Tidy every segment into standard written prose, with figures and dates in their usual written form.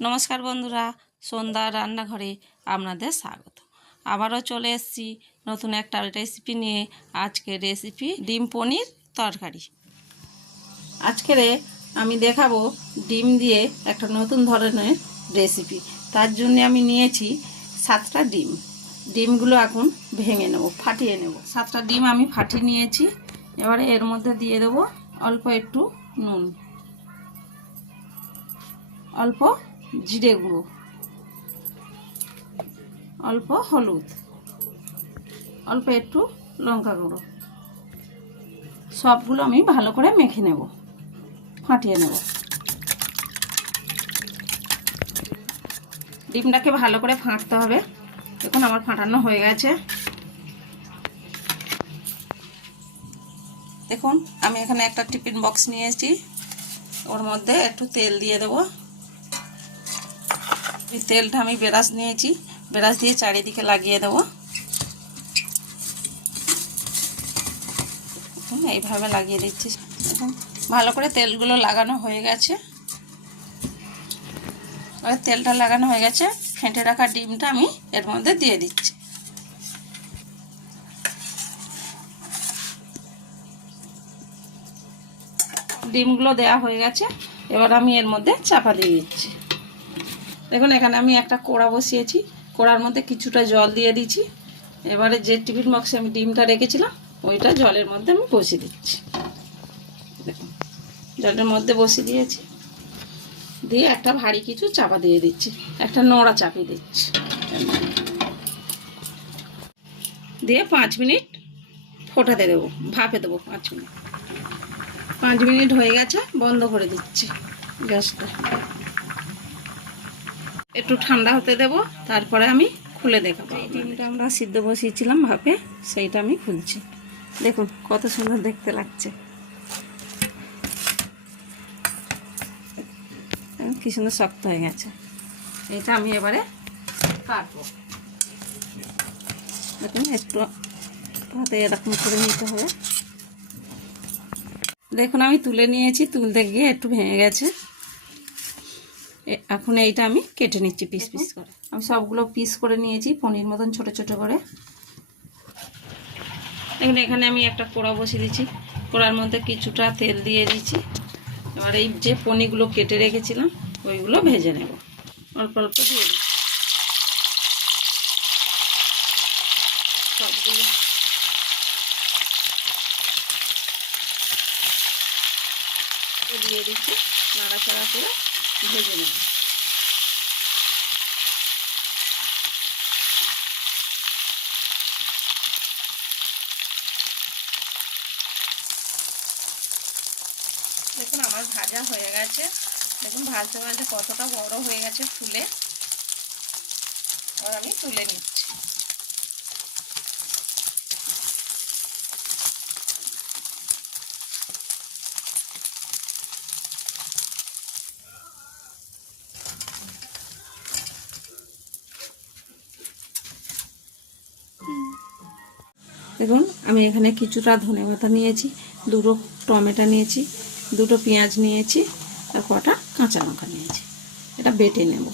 নমস্কার বন্ধুরা, সন্ধ্যার রান্নাঘরে আপনাদের স্বাগত। আবারও চলে এসেছি নতুন একটা রেসিপি নিয়ে। আজকের রেসিপি ডিম পনির তরকারি। আজকের আমি দেখাবো ডিম দিয়ে একটা নতুন ধরনের রেসিপি। তার জন্য আমি নিয়েছি 7টা ডিম। ডিমগুলো এখন ভেঙে নেব, ফাটিয়ে নেব। 7টা ডিম আমি ফাটিয়ে নিয়েছি। এবারে এর মধ্যে দিয়ে দেবো অল্প একটু নুন, অল্প জিরে গুঁড়ো, অল্প হলুদ, অল্প একটু লঙ্কা গুঁড়ো। সবগুলো আমি ভালো করে মেখে নেব, ফাটিয়ে নেব। ডিমটাকে ভালো করে ফাটতে হবে। দেখুন আমার ফাটানো হয়ে গেছে। দেখুন আমি এখানে একটা টিফিন বক্স নিয়েছি, ওর মধ্যে একটু তেল দিয়ে দেবো। এই তেলটা আমি ব্রাশ নিয়েছি, ব্রাশ দিয়ে চারিদিকে লাগিয়ে দেবো। এইভাবে লাগিয়ে দিচ্ছি। দেখুন ভালো করে তেলগুলো লাগানো হয়ে গেছে। তেলটা লাগানো হয়ে গেছে, ফেটে রাখা ডিমটা আমি এর মধ্যে দিয়ে দিচ্ছি। ডিমগুলো দেওয়া হয়ে গেছে, এবার আমি এর মধ্যে চাপা দিয়ে দিচ্ছি। দেখুন এখানে আমি একটা কড়া বসিয়েছি, কড়ার মধ্যে কিছুটা জল দিয়ে দিচ্ছি। এবারে যে টিফিন বক্সে আমি ডিমটা রেখেছিলাম ওইটা জলের মধ্যে আমি বসিয়ে দিচ্ছি। দেখুন জলের মধ্যে বসিয়ে দিয়েছি, দিয়ে একটা ভারী কিছু চাপা দিয়ে দিচ্ছি, একটা নোড়া চাপিয়ে দিচ্ছি। দিয়ে 5 মিনিট ফোটাতে দেবো, ভাপে দেবো 5 মিনিট। 5 মিনিট হয়ে গেছে, বন্ধ করে দিচ্ছি গ্যাসটা। একটু ঠান্ডা হতে দেবো, তারপরে আমি খুলে দেখাবো। এই ডিমটা আমরা সিদ্ধ বসিয়েছিলাম ভাপে, সেইটা আমি খুলছি। দেখুন কত সুন্দর দেখতে লাগছে, কি সুন্দর শক্ত হয়ে গেছে। এটা আমি এবারে কাটবো। দেখুন একটু হাতে এরকম করে নিতে হবে। দেখুন আমি তুলে নিয়েছি, তুলতে গিয়ে একটু ভেঙে গেছে। এখন এইটা আমি কেটে নিচ্ছি পিস পিস করে। আমি সবগুলো পিস করে নিয়েছি পনির মতন ছোট ছোট করে। দেখুন এখানে আমি একটা কড়া বসিয়ে দিচ্ছি, কড়ার মধ্যে কিছুটা তেল দিয়ে দিচ্ছি। এবার এই যে পনিরগুলো কেটে রেখেছিলাম ওইগুলো ভেজে নেব। অল্প অল্প দিয়ে দিচ্ছি সবগুলো। দিয়ে দিচ্ছি, নাড়াচাড়া করে ভেজে নেব। দেখুন আমার ভাজা হয়ে গেছে। দেখুন ভাজতে ভাজতে কতটা বড় হয়ে গেছে ফুলে। এবার আমি তুলে নিচ্ছি। দেখুন আমি এখানে কিছুটা ধনেপাতা নিয়েছি, দুটো টমেটো নিয়েছি, দুটো পেঁয়াজ নিয়েছি, আর কটা কাঁচা লঙ্কা নিয়েছি। এটা বেটে নেব।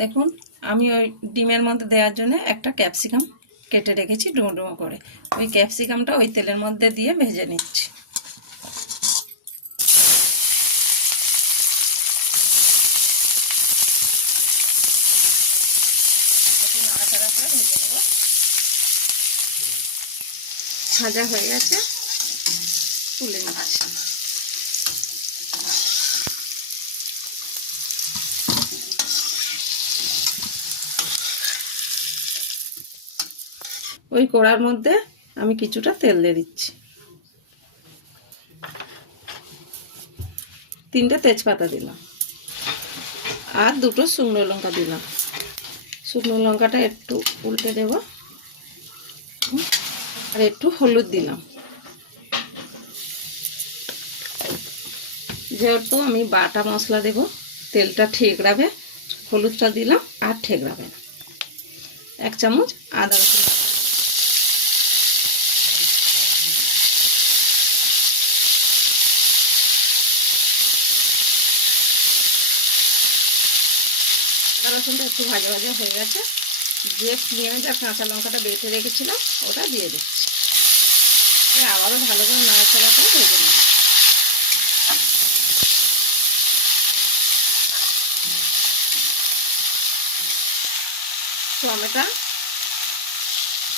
দেখুন আমি ওই ডিমের মধ্যে দেওয়ার জন্য একটা ক্যাপসিকাম কেটে রেখেছি ডুমো ডুমো করে। ওই ক্যাপসিকামটা ওই তেলের মধ্যে দিয়ে ভেজে নিচ্ছি। নাড়াচাড়া করে ভেজে নেব। ভাজা হয়ে গেছে, তুলে নিচ্ছি। ওই কড়ার মধ্যে আমি কিছুটা তেল দিয়ে দিচ্ছি, 3টে তেজপাতা দিলাম, আর দুটো শুকনো লঙ্কা দিলাম। শুকনো লঙ্কাটা একটু উল্টে দেব, আর একটু হলুদ দিলাম। যেহেতু আমি বাটা মশলা দেব, তেলটা ঠেকরাবে, হলুদটা দিলাম আর ঠেকরাবে না। 1 চামচ আদা রসুন রসুনটা একটু ভাজা ভাজা হয়ে গেছে, যে পেঁয়াজ আর কাঁচা লঙ্কাটা বেটে রেখেছিলাম ওটা দিয়ে দিচ্ছি। আবারও ভালো করে নাড়াচাড়া করে ভেজে নেব। টমেটো,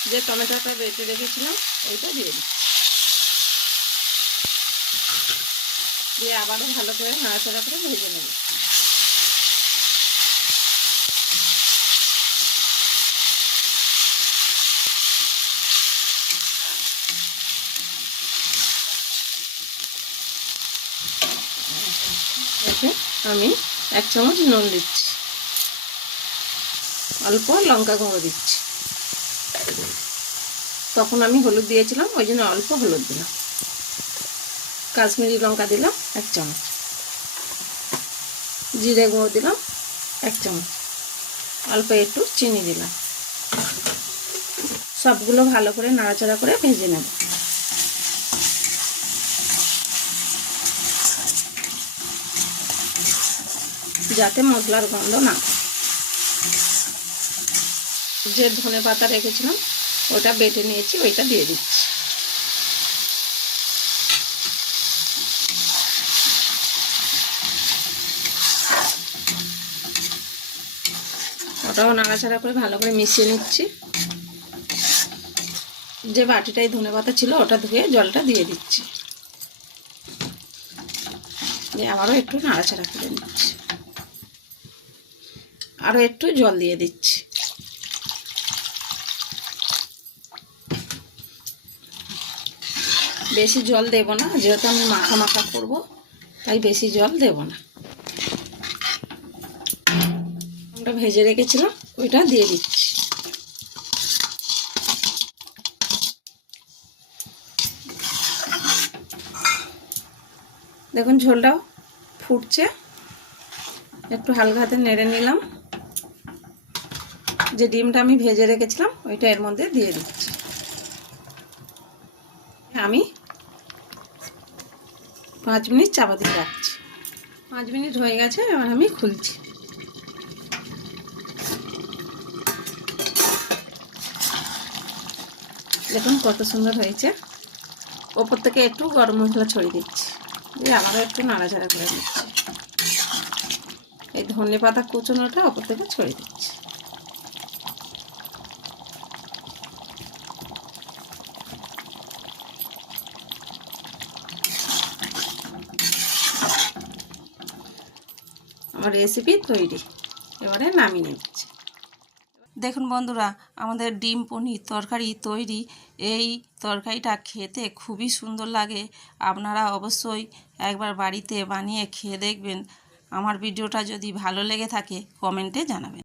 যে টমেটোটা বেটে রেখেছিলাম ওইটা দিয়ে দিচ্ছি, দিয়ে আবারও ভালো করে নাড়াচাড়া করে ভেজে নেব। আমি 1 চামচ নুন দিচ্ছি, অল্প লঙ্কা গুঁড়ো দিচ্ছি। তখন আমি হলুদ দিয়েছিলাম, ওই জন্য অল্প হলুদ দিলাম। কাশ্মীরি লঙ্কা দিলাম 1 চামচ, জিরে গুঁড়ো দিলাম 1 চামচ, অল্প একটু চিনি দিলাম। সবগুলো ভালো করে নাড়াচাড়া করে ভেজে নেব। যাতে মশলার গন্ধ না। যে ধনে পাতা রেখেছিলাম ওটা বেটে নিয়েছি, ওইটা দিয়ে দিচ্ছি। ওটাও নাড়াচাড়া করে ভালো করে মিশিয়ে নিচ্ছি। যে বাটিটায় ধনে পাতা ছিল ওটা ধুয়ে জলটা দিয়ে দিচ্ছি, দিয়ে আবারও একটু নাড়াচাড়া করে নিচ্ছি। আরও একটু জল দিয়ে দিচ্ছি। বেশি জল দেব না, যেহেতু আমি মাখা মাখা করব, তাই বেশি জল দেব না। আমরা ভেজে রেখেছিলাম ওইটা দিয়ে দিচ্ছি। দেখুন ঝোলটাও ফুটছে, একটু হালকা হাতে নেড়ে নিলাম। যে ডিমটা আমি ভেজে রেখেছিলাম ওইটা এর মধ্যে দিয়ে দিচ্ছি। আমি 5 মিনিট চাপা দিয়ে রাখছি। 5 মিনিট হয়ে গেছে, এবার আমি খুলছি। দেখুন কত সুন্দর হয়েছে। ওপর থেকে একটু গরম মশলা ছড়িয়ে দিচ্ছি, দিয়ে আবারও একটু নাড়াচাড়া করে দিচ্ছি। এই ধনে পাতা কুচনোটা ওপর থেকে ছড়িয়ে দিচ্ছি। আমার রেসিপি তৈরি, এবারে নামিয়ে নিচ্ছি। দেখুন বন্ধুরা, আমাদের ডিম পনির তরকারি তৈরি। এই তরকারিটা খেতে খুবই সুন্দর লাগে। আপনারা অবশ্যই একবার বাড়িতে বানিয়ে খেয়ে দেখবেন। আমার ভিডিওটা যদি ভালো লেগে থাকে কমেন্টে জানাবেন।